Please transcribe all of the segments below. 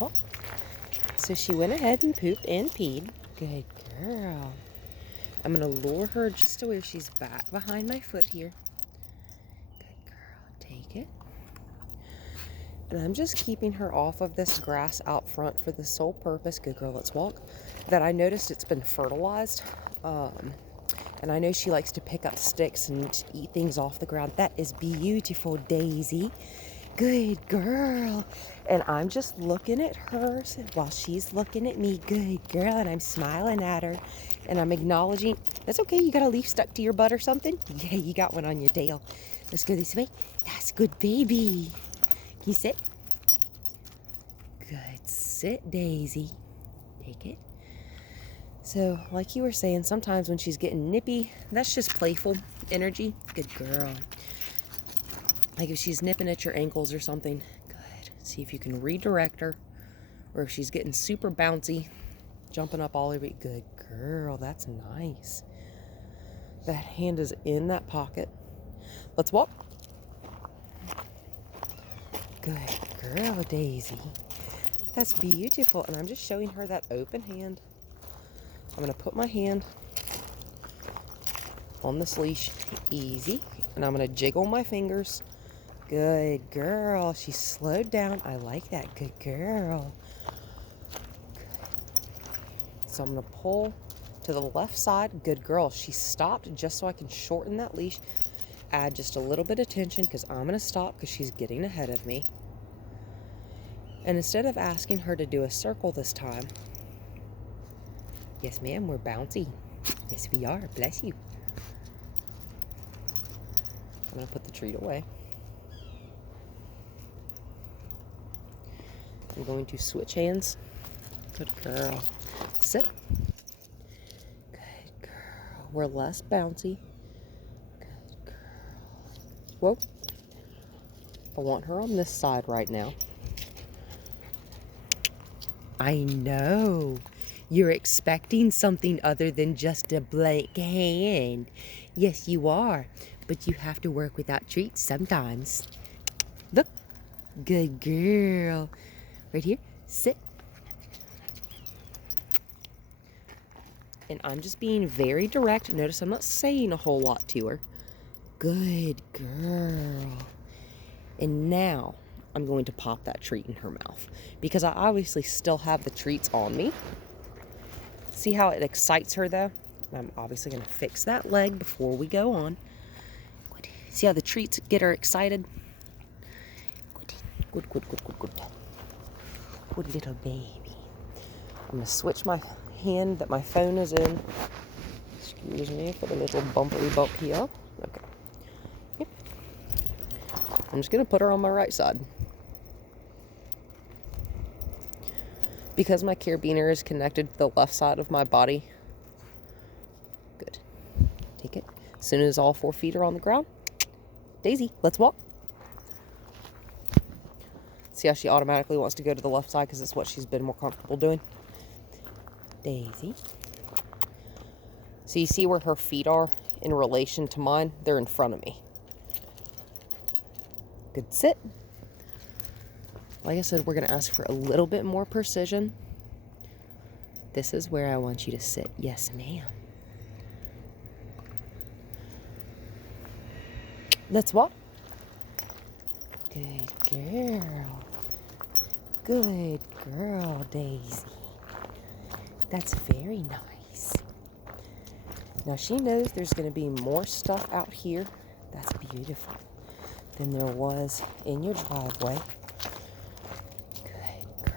walk. So she went ahead and pooped and peed. Good girl. I'm going to lure her just to where she's back behind my foot here. Good girl. Take it. And I'm just keeping her off of this grass out front for the sole purpose, good girl, let's walk, that I noticed it's been fertilized. And I know she likes to pick up sticks and eat things off the ground. That is beautiful, Daisy. Good girl. And I'm just looking at her while she's looking at me. Good girl. And I'm smiling at her. And I'm acknowledging, that's okay, you got a leaf stuck to your butt or something? Yeah, you got one on your tail. Let's go this way. That's good, baby. Can you sit? Good. Sit, Daisy. Take it. So, like you were saying, sometimes when she's getting nippy, that's just playful energy. Good girl. Like if she's nipping at your ankles or something, good. See if you can redirect her. Or if she's getting super bouncy, jumping up all over you. Good girl. That's nice. That hand is in that pocket. Let's walk. Good girl, Daisy. That's beautiful. And I'm just showing her that open hand. I'm going to put my hand on this leash, easy, and I'm going to jiggle my fingers. Good girl. She slowed down. I like that. Good girl. Good. So I'm going to pull to the left side. Good girl. She stopped just so I can shorten that leash. Add just a little bit of tension because I'm going to stop because she's getting ahead of me. And instead of asking her to do a circle this time, yes, ma'am, we're bouncy. Yes, we are. Bless you. I'm going to put the treat away. I'm going to switch hands. Good girl. Sit. Good girl. We're less bouncy. Good girl. Whoa. I want her on this side right now. I know. You're expecting something other than just a blank hand. Yes, you are. But you have to work without treats sometimes. Look. Good girl. Right here. Sit. And I'm just being very direct. Notice I'm not saying a whole lot to her. Good girl. And now I'm going to pop that treat in her mouth because I obviously still have the treats on me. See how it excites her though? I'm obviously going to fix that leg before we go on. Good. See how the treats get her excited? Good. Good, good, good, good, good. Good little baby. I'm going to switch my hand that my phone is in. Excuse me for the little bumpery bump here. Okay. Yep. I'm just going to put her on my right side. Because my carabiner is connected to the left side of my body. Good. Take it. As soon as all 4 feet are on the ground. Daisy, let's walk. See how she automatically wants to go to the left side because it's what she's been more comfortable doing. Daisy. So you see where her feet are in relation to mine? They're in front of me. Good sit. Like I said, we're going to ask for a little bit more precision. This is where I want you to sit. Yes, ma'am. Let's walk. Good girl. Good girl, Daisy. That's very nice. Now she knows there's going to be more stuff out here. That's beautiful. Than there was in your driveway. Good girl.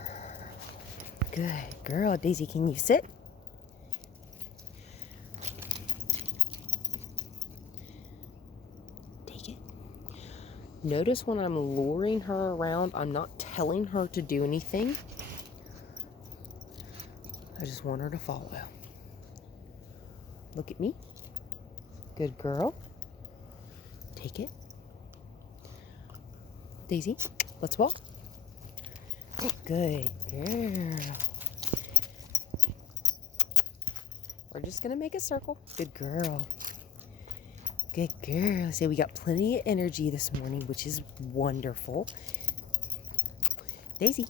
Good girl. Daisy, can you sit? Take it. Notice when I'm luring her around, I'm not telling her to do anything. I just want her to follow. Look at me. Good girl. Take it. Daisy, let's walk. Good girl. We're just going to make a circle. Good girl. Good girl. So we got plenty of energy this morning, which is wonderful. Daisy,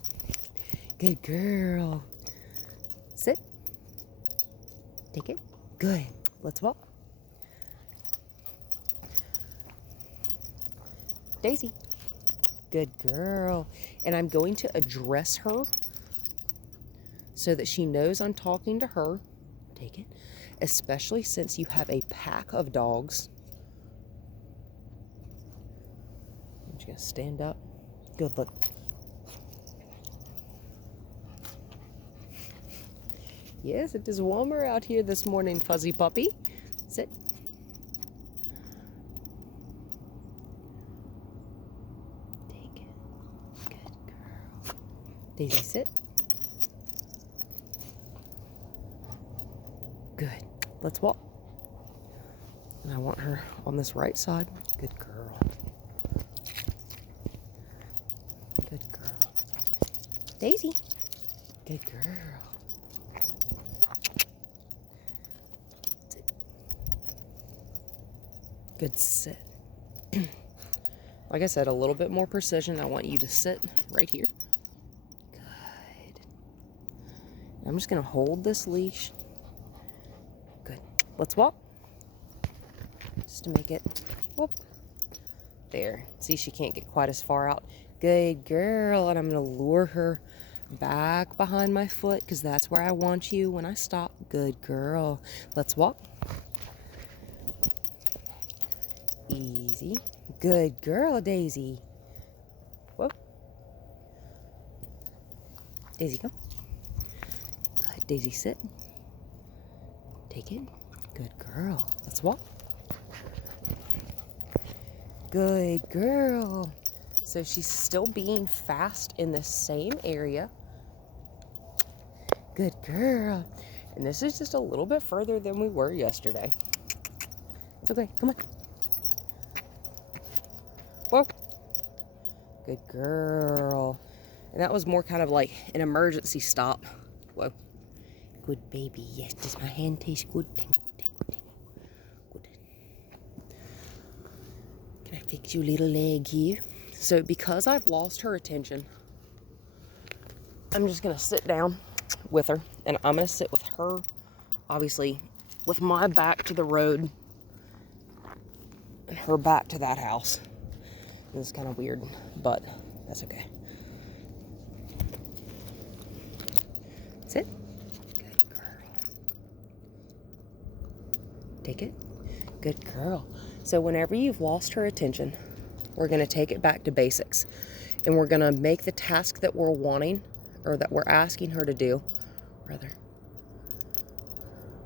Good girl. Sit. Take it. Good. Let's walk. Daisy. Good girl. And I'm going to address her so that she knows I'm talking to her. Take it. Especially since you have a pack of dogs. I'm just going to stand up. Good, look. Yes, it is warmer out here this morning, fuzzy puppy. Sit. Take it. Good girl. Daisy, sit. Good. Let's walk. And I want her on this right side. Good girl. Good girl. Daisy. Good girl. Sit. Good sit. Like I said, a little bit more precision. I want you to sit right here. Good. I'm just going to hold this leash. Good. Let's walk. Just to make it, whoop, there. See, she can't get quite as far out. Good girl. And I'm going to lure her back behind my foot because that's where I want you when I stop. Good girl. Let's walk. Easy. Good girl, Daisy. Whoop. Daisy, come. Good. Daisy, sit. Take it. Good girl. Let's walk. Good girl. So she's still being fast in the same area. Good girl. And this is just a little bit further than we were yesterday. It's okay. Come on. Whoa. Good girl. And that was more kind of like an emergency stop. Whoa. Good baby. Yes, does my hand taste good? Tingle, tingle, tingle. Good. Can I fix your little leg here? So because I've lost her attention, I'm just going to sit down with her. And I'm going to sit with her, obviously, with my back to the road and her back to that house. This is kind of weird, but that's okay. Sit. Good girl. Take it. Good girl. So whenever you've lost her attention, we're going to take it back to basics. And we're going to make the task that we're wanting, or that we're asking her to do, rather,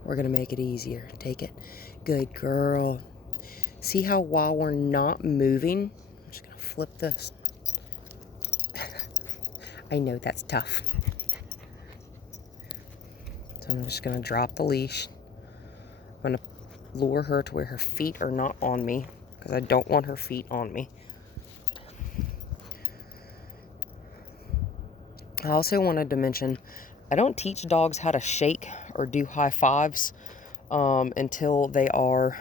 we're going to make it easier. Take it. Good girl. See how while we're not moving, I'm just going to flip this. I know that's tough. So I'm just going to drop the leash. I'm going to lure her to where her feet are not on me, because I don't want her feet on me. I also wanted to mention, I don't teach dogs how to shake or do high fives until they are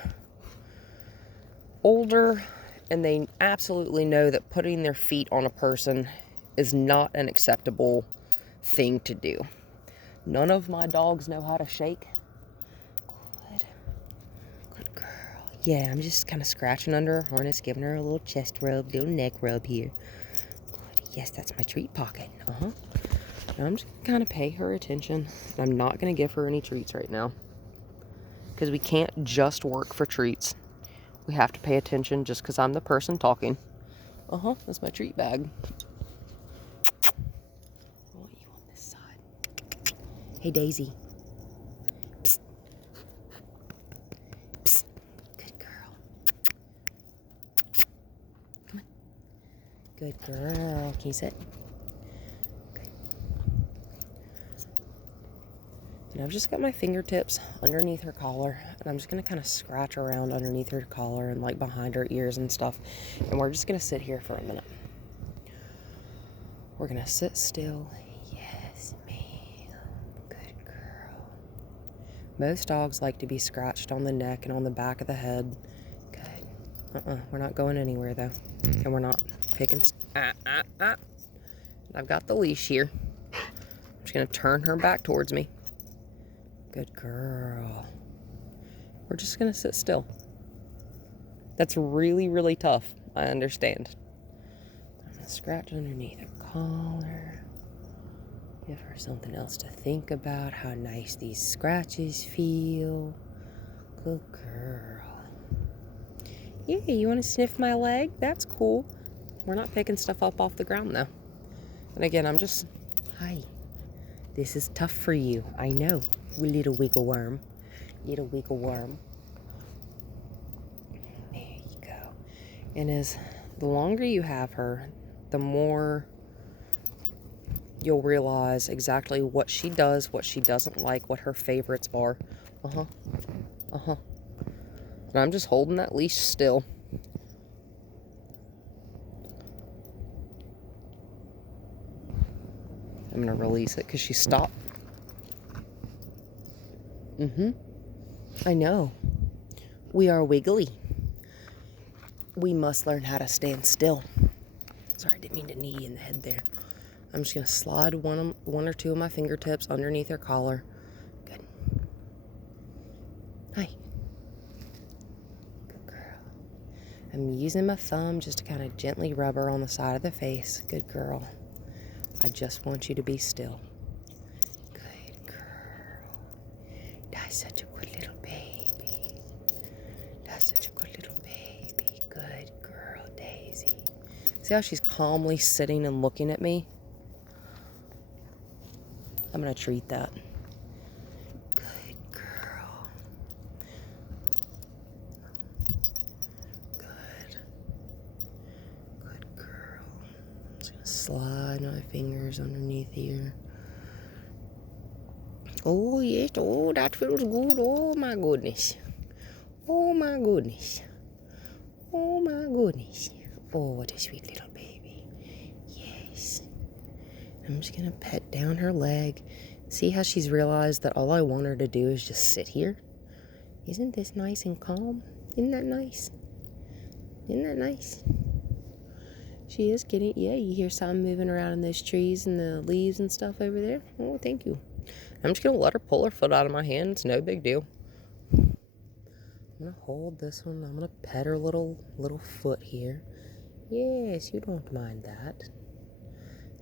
older and they absolutely know that putting their feet on a person is not an acceptable thing to do. None of my dogs know how to shake. Good. Good girl. Yeah, I'm just kind of scratching under her harness, giving her a little chest rub, little neck rub here. Good. Yes, that's my treat pocket. Now I'm just going to kind of pay her attention. I'm not going to give her any treats right now, because we can't just work for treats. We have to pay attention just because I'm the person talking. That's my treat bag. I want you on this side. Hey, Daisy. Psst. Psst. Good girl. Come on. Good girl. Can you sit? Good. And I've just got my fingertips underneath her collar, and I'm just going to kind of scratch around underneath her collar and like behind her ears and stuff. And we're just going to sit here for a minute. We're going to sit still. Yes, ma'am. Good girl. Most dogs like to be scratched on the neck and on the back of the head. Good. We're not going anywhere though. And we're not picking. I've got the leash here. just gonna turn her back towards me. Good girl. We're just gonna sit still. That's really, really tough. I understand. I'm gonna scratch underneath her collar. Give her something else to think about, how nice these scratches feel. Good girl. Yeah, you want to sniff my leg? That's cool. We're not picking stuff up off the ground, though. And again, I'm just... Hi. This is tough for you. I know. Little wiggle worm. Little wiggle worm. There you go. And as the longer you have her, the more you'll realize exactly what she does, what she doesn't like, what her favorites are. Uh-huh. Uh-huh. And I'm just holding that leash still. I'm going to release it because she stopped. I know. We are wiggly. We must learn how to stand still. Sorry, I didn't mean to knee you in the head there. I'm just going to slide one or two of my fingertips underneath her collar. Good. Hi. Good girl. I'm using my thumb just to kind of gently rub her on the side of the face. Good girl. I just want you to be still. Good girl. That's such a good little baby. That's such a good little baby. Good girl, Daisy. See how she's calmly sitting and looking at me? I'm going to treat that. Good girl. Good. Good girl. I'm just going to slide my fingers underneath here. Oh, yes. Oh, that feels good. Oh, my goodness. Oh, my goodness. Oh, my goodness. Oh, what a sweet little baby. Yes. I'm just going to pet down her leg. See how she's realized that all I want her to do is just sit here? Isn't this nice and calm? Isn't that nice? Isn't that nice? She is getting, yeah, you hear something moving around in those trees and the leaves and stuff over there? Oh, thank you. I'm just going to let her pull her foot out of my hand. It's no big deal. I'm going to hold this one. I'm going to pet her little foot here. Yes, you don't mind that.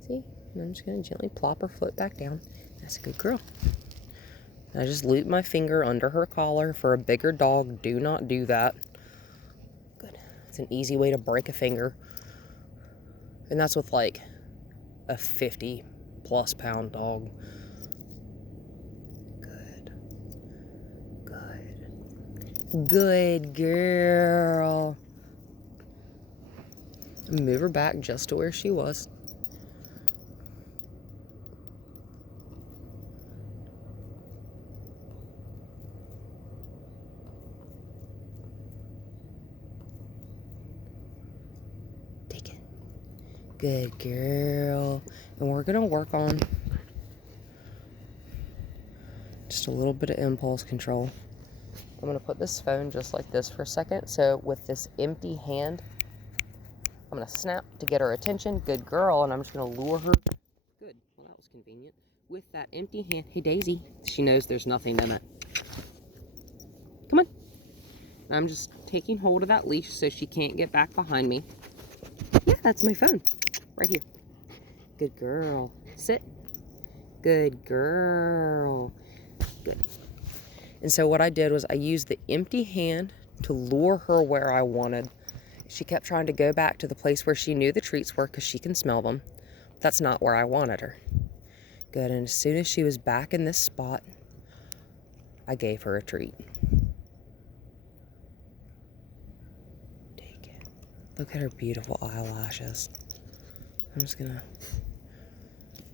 See? And I'm just going to gently plop her foot back down. That's a good girl. And I just loop my finger under her collar. For a bigger dog, do not do that. Good. It's an easy way to break a finger. And that's with like a 50-plus pound dog. Good. Good. Good girl. Move her back just to where she was. Take it. Good girl. And we're going to work on just a little bit of impulse control. I'm going to put this phone just like this for a second. So with this empty hand, I'm going to snap to get her attention. Good girl. And I'm just going to lure her. Good. Well, that was convenient. With that empty hand. Hey, Daisy. She knows there's nothing in it. Come on. I'm just taking hold of that leash so she can't get back behind me. Yeah, that's my phone. Right here. Good girl. Sit. Good girl. Good. And so what I did was I used the empty hand to lure her where I wanted. She kept trying to go back to the place where she knew the treats were because she can smell them. That's not where I wanted her. Good. And as soon as she was back in this spot, I gave her a treat. Take it. Look at her beautiful eyelashes. I'm just gonna...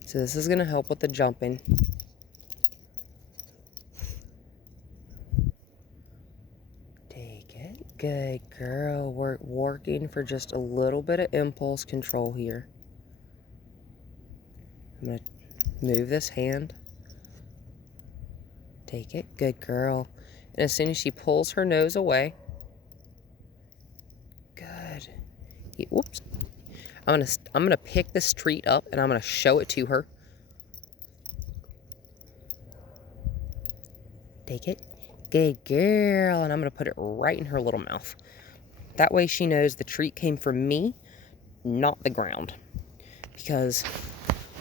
So this is gonna help with the jumping. Take it. Good girl. We're working for just a little bit of impulse control here. I'm gonna move this hand. Take it. Good girl. And as soon as she pulls her nose away, good. Whoops. I'm gonna pick this treat up and I'm gonna show it to her. Take it. Good girl. And I'm going to put it right in her little mouth. That way she knows the treat came from me, not the ground. Because,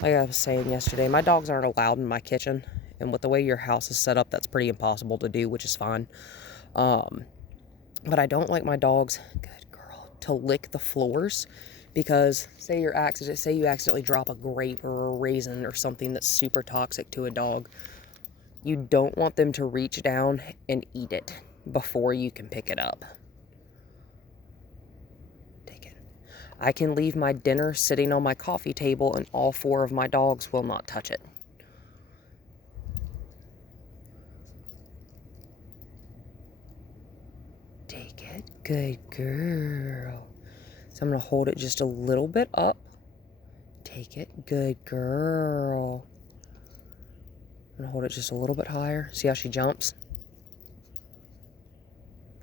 like I was saying yesterday, my dogs aren't allowed in my kitchen. And with the way your house is set up, that's pretty impossible to do, which is fine. But I don't like my dogs, good girl, to lick the floors. Because say you accidentally drop a grape or a raisin or something that's super toxic to a dog. You don't want them to reach down and eat it before you can pick it up. Take it. I can leave my dinner sitting on my coffee table and all 4 of my dogs will not touch it. Take it. Good girl. So I'm going to hold it just a little bit up. Take it. Good girl. I'm going to hold it just a little bit higher. See how she jumps?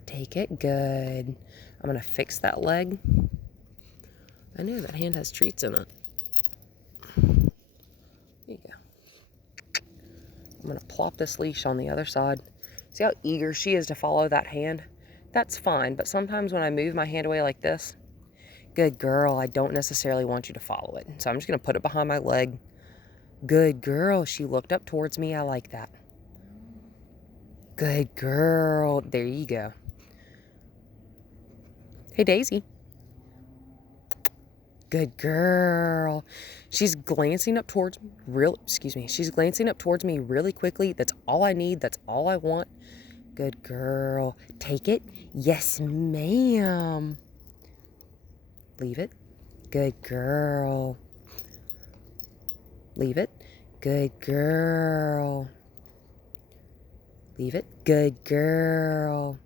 Take it. Good. I'm going to fix that leg. I know that hand has treats in it. There you go. I'm going to plop this leash on the other side. See how eager she is to follow that hand? That's fine, but sometimes when I move my hand away like this, good girl, I don't necessarily want you to follow it. So I'm just going to put it behind my leg. Good girl. She looked up towards me. I like that. Good girl. There you go. Hey, Daisy. Good girl. She's glancing up towards me. She's glancing up towards me really quickly. That's all I need. That's all I want. Good girl. Take it. Yes, ma'am. Leave it. Good girl. Leave it. Good girl. Leave it. Good girl.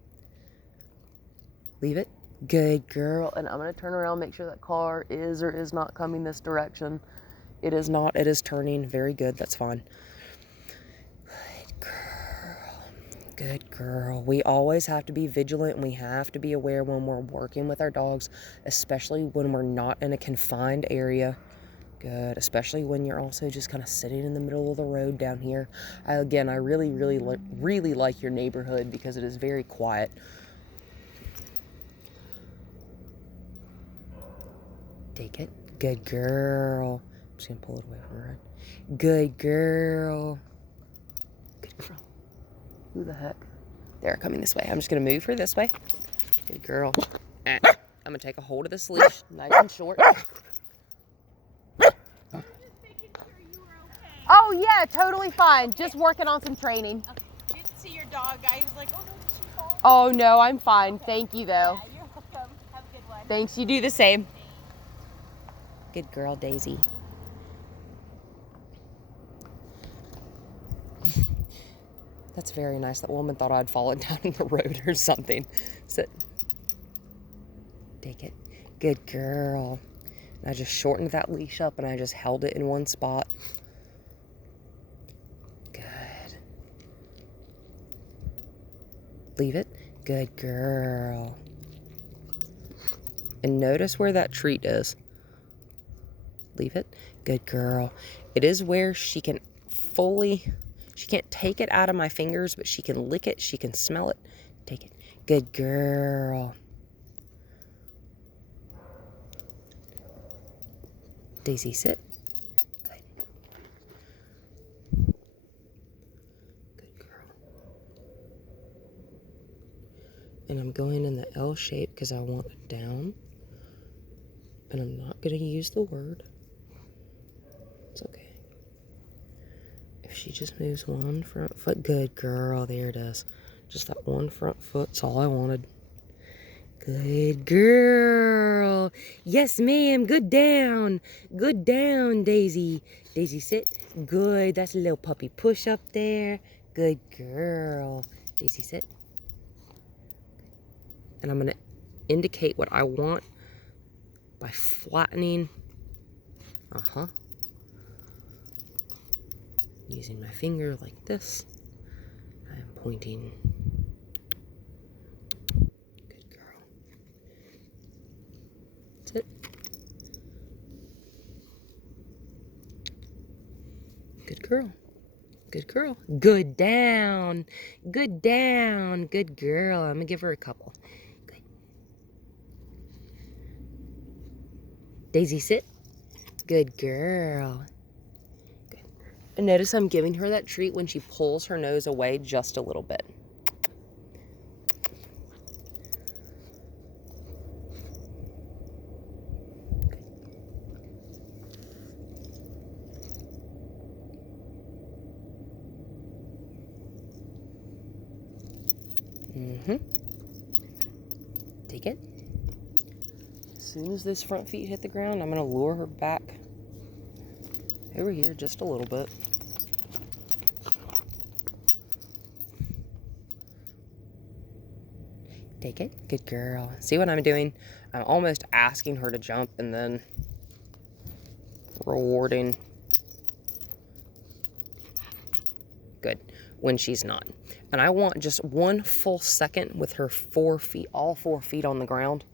Leave it. Good girl. And I'm going to turn around, make sure that car is or is not coming this direction. It is not. It is turning. Very good. That's fine. Good girl. Good girl. We always have to be vigilant and we have to be aware when we're working with our dogs, especially when we're not in a confined area. Good, especially when you're also just kind of sitting in the middle of the road down here. I really like your neighborhood because it is very quiet. Take it. Good girl. I'm just going to pull it away from her. Good girl. Good girl. Who the heck? They're coming this way. I'm just going to move her this way. Good girl. I'm going to take a hold of this leash, nice and short. Oh, yeah, totally fine. Just working on some training. Didn't see your dog. I was like, oh, no, did she fall? Oh, no, I'm fine. Okay. Thank you, though. Yeah, you're welcome. Have a good one. Thanks. You do the same. Good girl, Daisy. That's very nice. That woman thought I'd fallen down in the road or something. Sit. Take it. Good girl. And I just shortened that leash up and I just held it in one spot. Good. Leave it. Good girl. And notice where that treat is. Leave it. Good girl. It is where she can she can't take it out of my fingers, but she can lick it. She can smell it. Take it. Good girl. Daisy, sit. Good. Good girl. And I'm going in the L shape because I want it down. And I'm not going to use the word. It's okay. If she just moves one front foot, good girl, there it is. Just that one front foot's all I wanted. Good girl. Yes, ma'am. Good down. Good down, Daisy. Daisy, sit. Good. That's a little puppy push up there. Good girl. Daisy, sit. And I'm going to indicate what I want by flattening. Using my finger like this. I'm pointing. Good girl. That's it. Good girl. Good girl. Good down. Good down. Good girl. I'm gonna give her a couple. Good. Daisy, sit. Good girl. Good. And notice I'm giving her that treat when she pulls her nose away just a little bit. Take it. As soon as those front feet hit the ground, I'm gonna lure her back over here just a little bit. Take it. Good girl. See what I'm doing? I'm almost asking her to jump and then rewarding. Good. When she's not. And I want just one full second with her 4 feet, all 4 feet on the ground.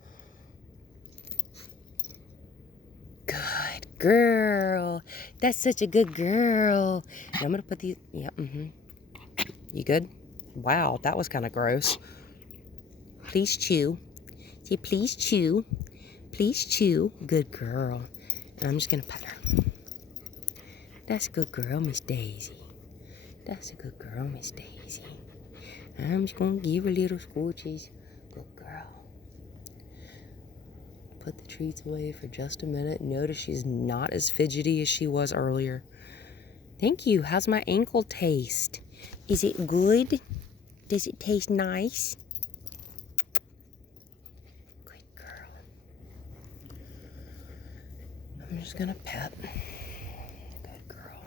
Good girl. That's such a good girl. And I'm going to put these, yeah, You good? Wow, that was kind of gross. Please chew. Say, please chew. Please chew. Good girl. And I'm just going to pet her. That's a good girl, Miss Daisy. That's a good girl, Miss Daisy. I'm just going to give her little scorches. Good girl. Put the treats away for just a minute. Notice she's not as fidgety as she was earlier. Thank you. How's my ankle taste? Is it good? Does it taste nice? Good girl. I'm just going to pet. Good girl.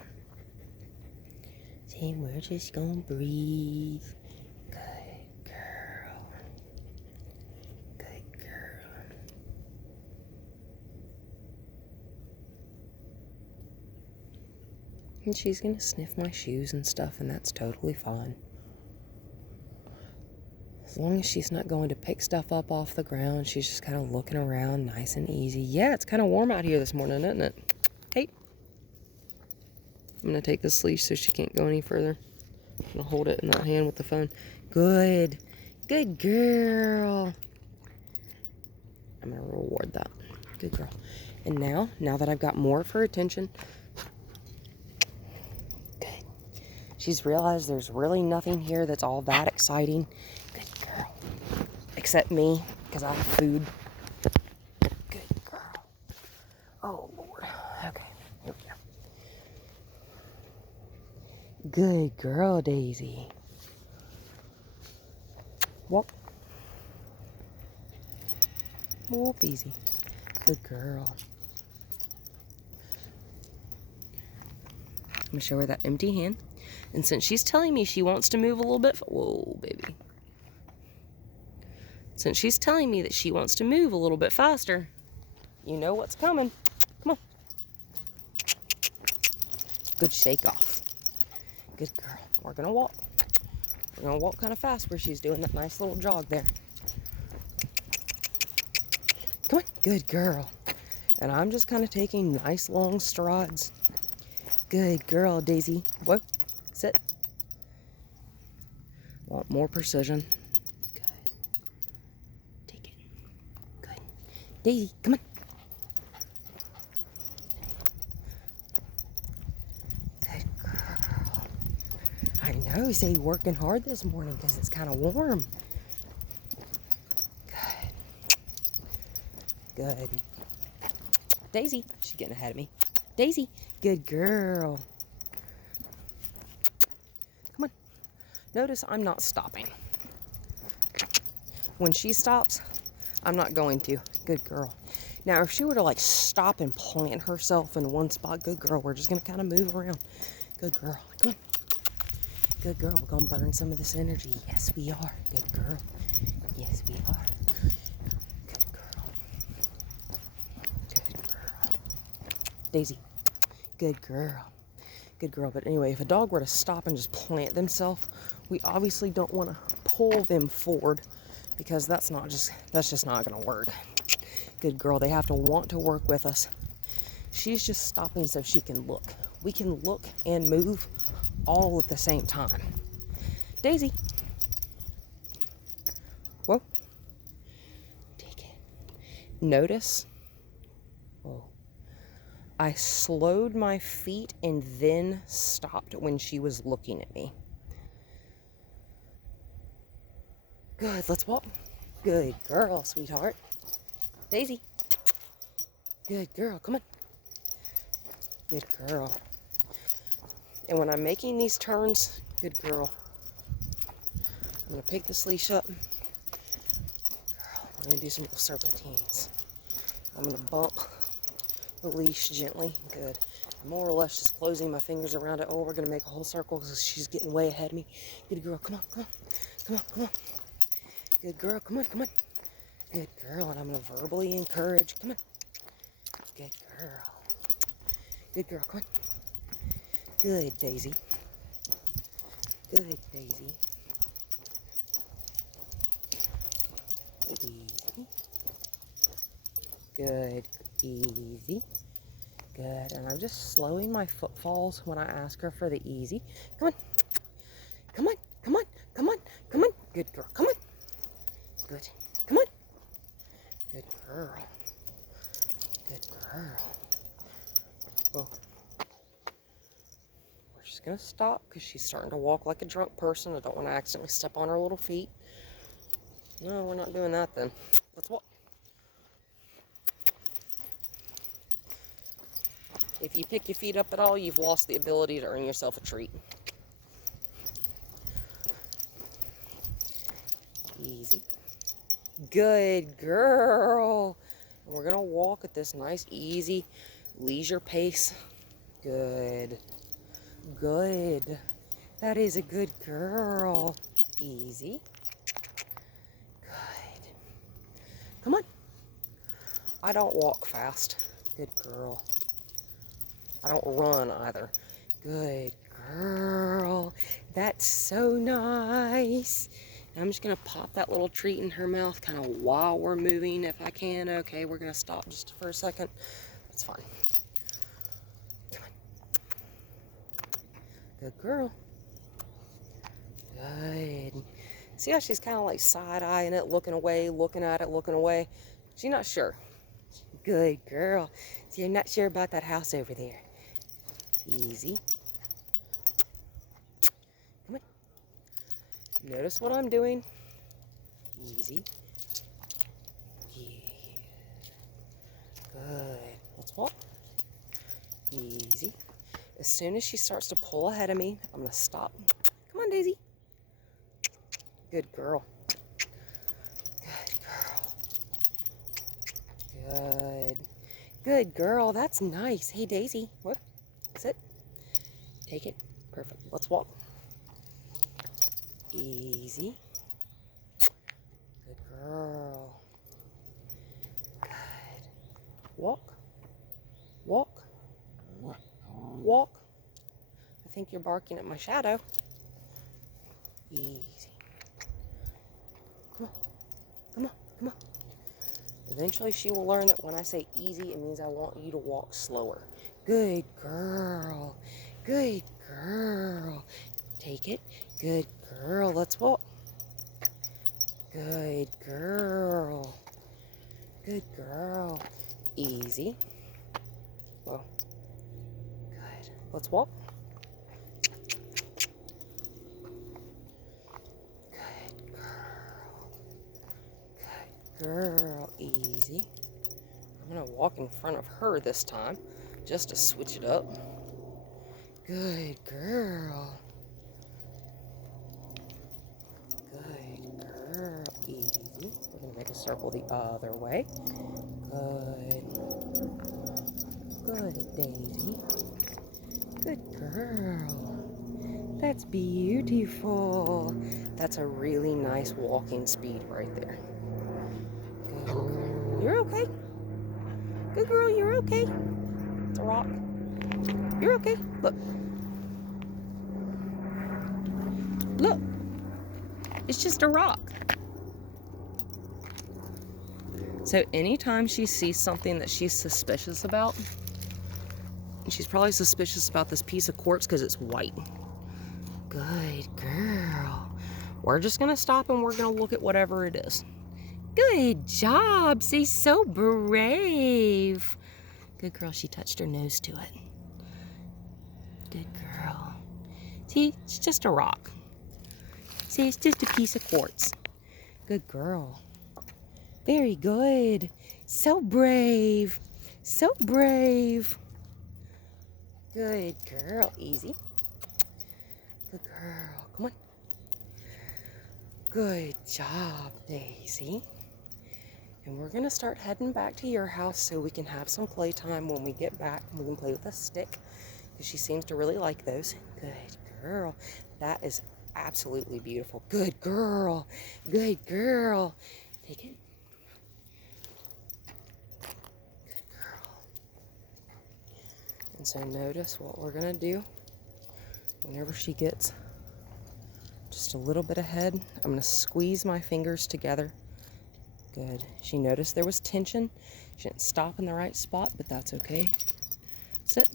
See, we're just going to breathe. Good girl. Good girl. And she's going to sniff my shoes and stuff, and that's totally fine. As long as she's not going to pick stuff up off the ground, she's just kind of looking around nice and easy. Yeah, it's kind of warm out here this morning, isn't it? Hey. I'm going to take this leash so she can't go any further. I'm going to hold it in that hand with the phone. Good. Good girl. I'm going to reward that. Good girl. And now that I've got more of her attention, good. She's realized there's really nothing here that's all that exciting. Good girl. Except me, because I have food. Good girl. Oh, Lord. Okay, here we go. Good girl, Daisy. Walk. Whoop, easy. Good girl. I'm going to show her that empty hand. And since she's telling me she wants to move a little bit... Whoa, baby. Since she's telling me that she wants to move a little bit faster, you know what's coming. Come on. Good shake off. Good girl. We're going to walk. We're going to walk kind of fast where she's doing that nice little jog there. Come on. Good girl. And I'm just kind of taking nice long strides. Good girl, Daisy. Whoa. Sit. Want more precision. Good. Take it. Good. Daisy, come on. Good girl. I know, you say you're working hard this morning because it's kind of warm. Good. Good. Daisy, she's getting ahead of me. Daisy, good girl. Come on. Notice I'm not stopping. When she stops, I'm not going to. Good girl. Now, if she were to like stop and plant herself in one spot, good girl, we're just going to kind of move around. Good girl. Come on. Good girl. We're going to burn some of this energy. Yes, we are. Good girl. Yes, we are. Good girl. Good girl. Daisy. Good girl. Good girl. But anyway, if a dog were to stop and just plant themselves, we obviously don't want to pull them forward because that's just not going to work. Good girl. They have to want to work with us. She's just stopping so she can look. We can look and move all at the same time. Daisy. Whoa. Take it. Notice. Whoa. I slowed my feet and then stopped when she was looking at me. Good, let's walk. Good girl, sweetheart. Daisy. Good girl, come on. Good girl. And when I'm making these turns, good girl. I'm gonna pick this leash up. Girl, we're gonna do some little serpentines. I'm gonna bump the leash gently. Good. I'm more or less just closing my fingers around it. Oh, we're gonna make a whole circle because she's getting way ahead of me. Good girl, come on, come on, come on, come on. Good girl, come on, come on. Good girl, and I'm gonna verbally encourage. Come on. Good girl. Good girl, come on. Good, Daisy. Good, Daisy. Easy. Good, easy. Good, and I'm just slowing my footfalls when I ask her for the easy. Come on. Come on, come on, come on, come on. Good girl, come on. Good, come on. Good girl. Good girl. Whoa. We're just gonna stop because she's starting to walk like a drunk person. I don't want to accidentally step on her little feet. No, we're not doing that then. Let's walk. If you pick your feet up at all, you've lost the ability to earn yourself a treat. Easy. Good girl. And we're gonna walk at this nice, easy, leisure pace. Good. Good. That is a good girl. Easy. Good. Come on. I don't walk fast. Good girl. I don't run either. Good girl. That's so nice. And I'm just going to pop that little treat in her mouth kind of while we're moving if I can. Okay, we're going to stop just for a second. That's fine. Come on. Good girl. Good. See how she's kind of like side-eyeing it, looking away, looking at it, looking away. She's not sure. Good girl. So you're not sure about that house over there. Easy. Come on. Notice what I'm doing. Easy. Yeah. Good. Let's walk. Easy. As soon as she starts to pull ahead of me, I'm going to stop. Come on, Daisy. Good girl. Good girl. Good. Good girl. That's nice. Hey, Daisy. What? Sit. Take it. Perfect. Let's walk. Easy. Good girl. Good. Walk. Walk. Walk. I think you're barking at my shadow. Easy. Come on. Come on. Come on. Eventually she will learn that when I say easy, it means I want you to walk slower. Good girl. Good girl. Take it. Good girl. Let's walk. Good girl. Good girl. Easy. Whoa. Good. Let's walk. Good girl. Good girl. Easy. I'm going to walk in front of her this time just to switch it up. Good girl. Good girl. Easy. We're going to make a circle the other way. Good. Good, Daisy. Good girl. That's beautiful. That's a really nice walking speed right there. Good girl. You're okay. Good girl, you're okay. It's a rock. You're okay. Look. Look. It's just a rock. So anytime she sees something that she's suspicious about, and she's probably suspicious about this piece of quartz because it's white. Good girl. We're just gonna stop and we're gonna look at whatever it is. Good job. She's so brave. Good girl. She touched her nose to it. Good girl. See, it's just a rock. See, it's just a piece of quartz. Good girl. Very good. So brave. So brave. Good girl. Easy. Good girl. Come on. Good job, Daisy. And we're going to start heading back to your house so we can have some playtime when we get back. We can play with a stick because she seems to really like those. Good girl. That is absolutely beautiful. Good girl. Good girl. Take it. Good girl. And so notice what we're going to do whenever she gets just a little bit ahead. I'm going to squeeze my fingers together. Good. She noticed there was tension. She didn't stop in the right spot, but that's okay. Sit.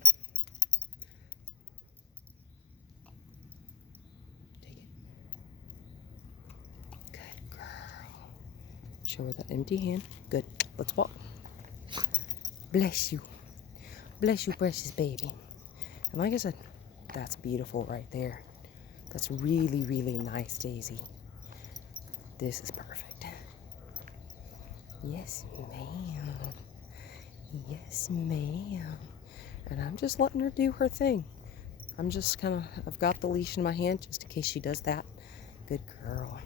Take it. Good girl. Show her that empty hand. Good. Let's walk. Bless you. Bless you, precious baby. And like I said, that's beautiful right there. That's really, really nice, Daisy. This is perfect. Yes, ma'am. Yes, ma'am. And I'm just letting her do her thing. I'm just I've got the leash in my hand just in case she does that. Good girl.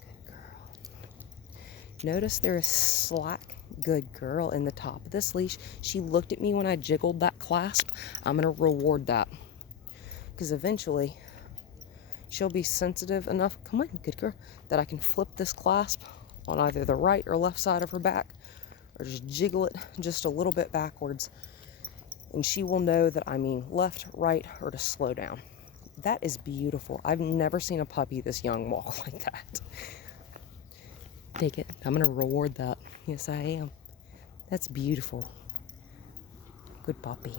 Good girl. Notice there is slack, good girl, in the top of this leash. She looked at me when I jiggled that clasp. I'm going to reward that. Because eventually, she'll be sensitive enough, come on, good girl, that I can flip this clasp on either the right or left side of her back, or just jiggle it just a little bit backwards, and she will know that I mean left, right, or to slow down. That is beautiful. I've never seen a puppy this young walk like that. Take it. I'm going to reward that. Yes, I am. That's beautiful. Good puppy.